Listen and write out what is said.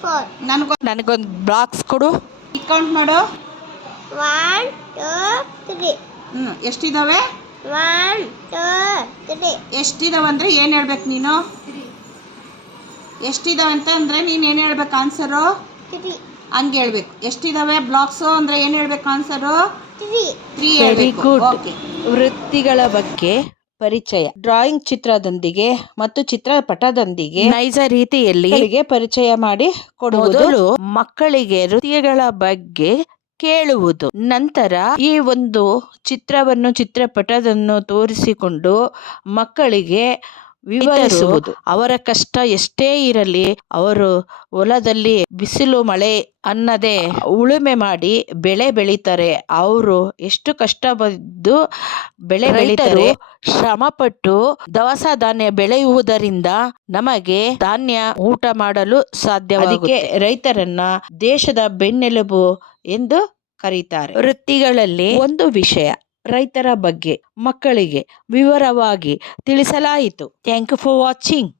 Four ನನಗೊಂದು blocks ಕೊಡು. Count ಮಾಡು. ಒನ್ ಟೂ ತ್ರೀ ಹ್ಞೂ ಎಷ್ಟಿದಾವೆ? ಒನ್ ಟೂ ತ್ರೀ ಎಷ್ಟಿದಾವೆ ಅಂದರೆ ಏನು ಹೇಳ್ಬೇಕು ನೀನು? ಎಷ್ಟಿದಾವೆ ಅಂತ ಅಂದರೆ ನೀನು ಏನು ಹೇಳ್ಬೇಕು ಆನ್ಸರು ತ್ರೀ ಹಂಗೆ ಹೇಳ್ಬೇಕು. ಎಷ್ಟಿದಾವೆ ಬ್ಲಾಕ್ಸು ಅಂದರೆ ಏನು ಹೇಳ್ಬೇಕು ಆನ್ಸರು ತ್ರೀ ತ್ರೀ ವೆರಿ ಹೇಳ್ಬೇಕು. ಗುಡ್ ಓಕೆ ವೃತ್ತಿಗಳ ಬಗ್ಗೆ ಪರಿಚಯ. ಡ್ರಾಯಿಂಗ್ ಚಿತ್ರದೊಂದಿಗೆ ಮತ್ತು ಚಿತ್ರಪಟದೊಂದಿಗೆ ನೈಜ ರೀತಿಯಲ್ಲಿ ಪರಿಚಯ ಮಾಡಿ ಕೊಡುವುದು. ಮಕ್ಕಳಿಗೆ ವೃತ್ತಿಗಳ ಬಗ್ಗೆ ಕೇಳುವುದು. ನಂತರ ಈ ಒಂದು ಚಿತ್ರವನ್ನು ಚಿತ್ರಪಟವನ್ನು ತೋರಿಸಿಕೊಂಡು ಮಕ್ಕಳಿಗೆ ವಿವರಿಸುವುದು ಅವರ ಕಷ್ಟ ಎಷ್ಟೇ ಇರಲಿ ಅವರು ಹೊಲದಲ್ಲಿ ಬಿಸಿಲು ಮಳೆ ಅನ್ನದೇ ಉಳುಮೆ ಮಾಡಿ ಬೆಳೆ ಬೆಳೀತಾರೆ. ಅವರು ಎಷ್ಟು ಕಷ್ಟ ಬಂದು ಬೆಳೆ ಬೆಳೀತಾರೆ ಶ್ರಮಪಟ್ಟು ದವಸ ಧಾನ್ಯ ಬೆಳೆಯುವುದರಿಂದ ನಮಗೆ ಧಾನ್ಯ ಊಟ ಮಾಡಲು ಸಾಧ್ಯ ಅದಕ್ಕೆ ರೈತರನ್ನ ದೇಶದ ಬೆನ್ನೆಲುಬು ಎಂದು ಕರೀತಾರೆ. ವೃತ್ತಿಗಳಲ್ಲಿ ಒಂದು ವಿಷಯ ರೈತರ ಬಗ್ಗೆ ಮಕ್ಕಳಿಗೆ ವಿವರವಾಗಿ ತಿಳಿಸಲಾಯಿತು. Thank you for watching